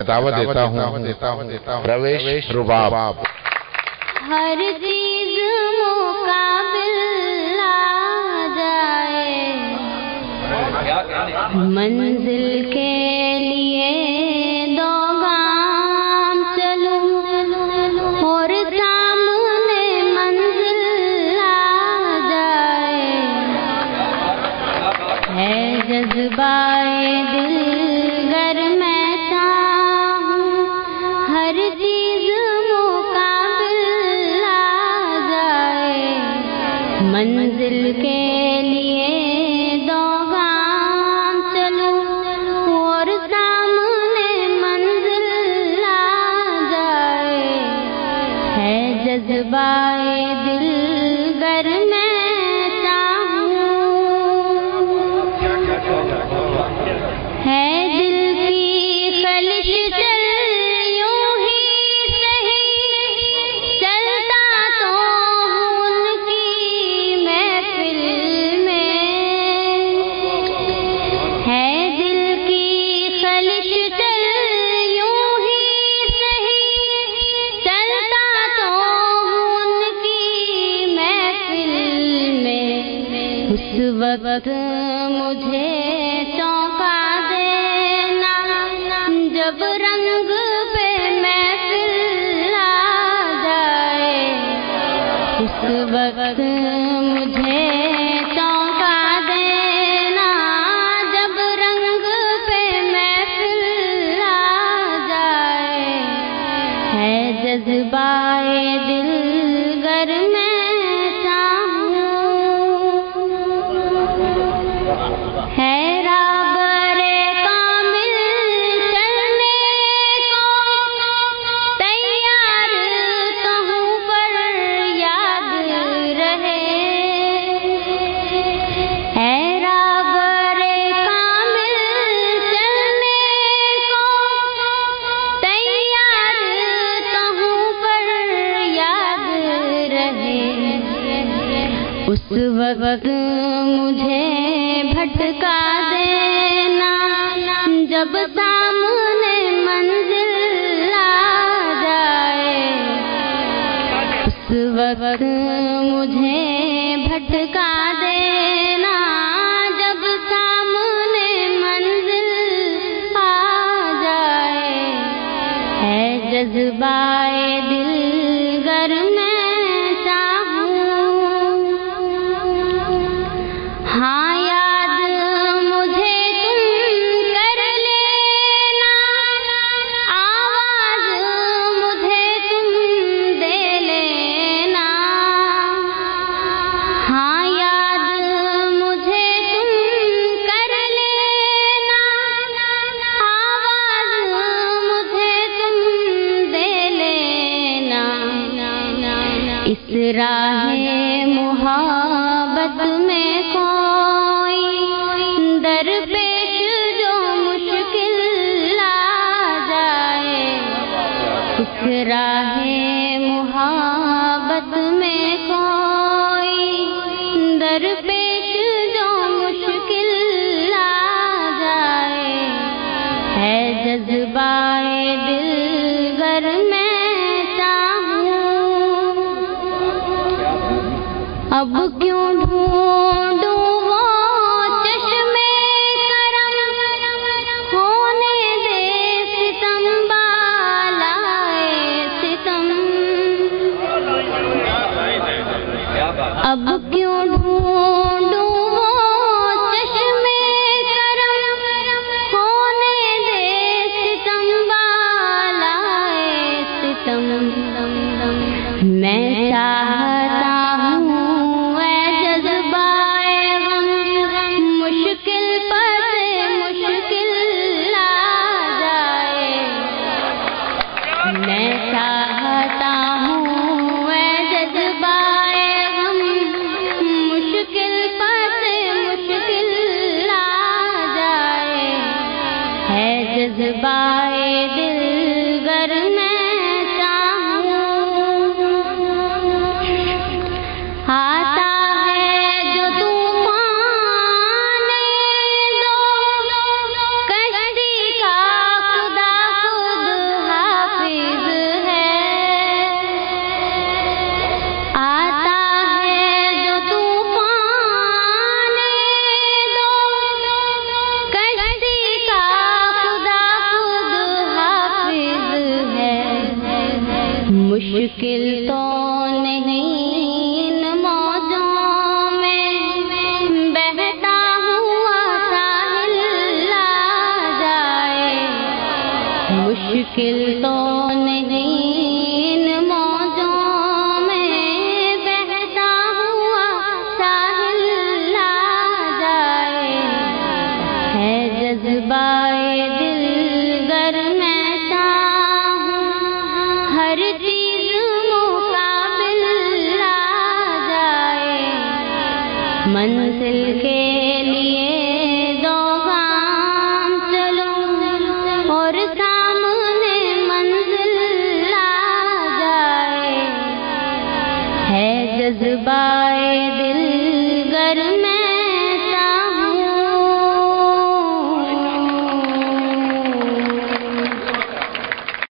دعوت دیتا ہوں پرویش رباب. ہر چیز مقابل آ جائے منزل کے لیے دو گام چلوں اور سامنے منزل آ جائے ہے جذبائے دل گر میں چاہوں ہر چیز مقابل آ جائے منزل کے لیے دو گام چلوں اور سامنے منزل آ جائے ہے جذبائے دل گر میں چاہوں ہے دل کی خلش چل یوں ہی سہی چلتا تو ہوں ان کی محفل میں ہے دل کی خلش چل یوں ہی سہی چلتا تو ہوں ان کی محفل میں اس وقت مجھے چونکا دینا جب رنگ پہ محفل آ جائے اس وقت مجھے چونکا دینا جب رنگ پہ محفل آ جائے ہے جذبائے دل گر میں چاہوں ہے رابر کامل چلنے کو تیار کہوں پر یاد رہے ہے رابر کامل چلنے کو تیار کہوں پر یاد رہے اس وقت مجھے بھٹکا دینا جب سامنے منزل آ جائے اس وقت مجھے بھٹکا دینا جب سامنے منزل آ جائے ہے جذبائے دل گر میں چاہوں ہاں یاد مجھے تم کر لینا آواز مجھے تم دے لینا ہاں یاد مجھے تم کر لینا آواز مجھے تم دے لینا اس راہ محبت میں کوئی درپیش جو مشکل آ جائے اس راہ محبت میں کوئی درپیش جو مشکل آ جائے ہے جذبائے دل گر میں چاہوں اب کیوں ڈھونڈوں وہ چشمے کرم ہونے دے ستم بالائے ستم اب کیوں ڈھونڈوں وہ چشمے کرم ہونے دے ستم بالائے ستم میں چاہتا ہوں اے جذبائے غم مشکل پر سے مشکل آ جائے میں چاہتا ہوں اے جذبائے غم مشکل پر سے مشکل آ جائے ہے جذبائے دل گر میں چاہوں آتا ہے جو طوفان دو کشتی کا خدا مشکل تو نہیں ان موجوں میں بہتا ہوا ساحل آ جائے، مشکل تو نہیں ان موجوں میں بہتا ہوا ساحل آ جائے، ہے جذبائے دل گر میں چاہوں ہر چیز مقابل آ جائے، منزل کے لیے دو گام چلو اور سامنے منزل آ جائے، ہے جذبائے دل